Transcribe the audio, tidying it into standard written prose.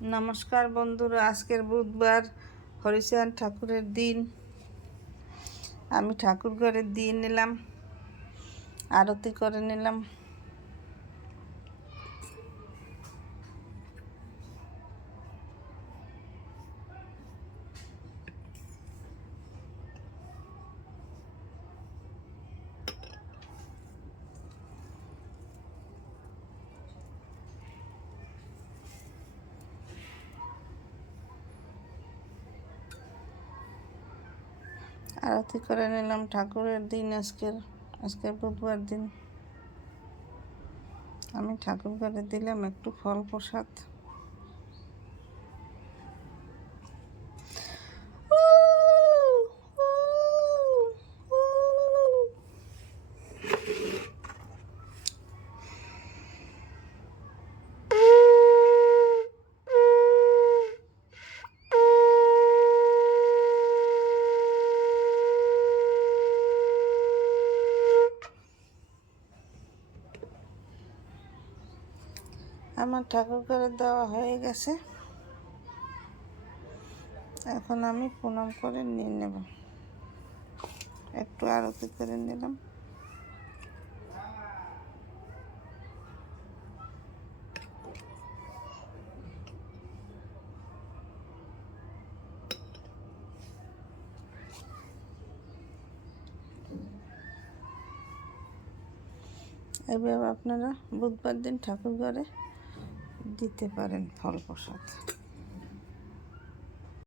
নমস্কার বন্ধুরা, আজকের বুধবার হরিচাঁদ ঠাকুরের দিন। আমি ঠাকুর ঘরে দিয়ে নিলাম, আরতি করে নিলাম। আরতি করে নিলাম ঠাকুরের দিন। আজকের বুধবার দিন আমি ঠাকুর ঘরে দিলাম একটু ফল প্রসাদ। আমার ঠাকুর ঘরে দেওয়া হয়ে গেছে, এখন আমি প্রণাম করে নিয়ে নেব। একটু আরতি করে নিলাম। এভাবে আপনারা বুধবার দিন ঠাকুর ঘরে দিতে পারেন ফল প্রসাদ।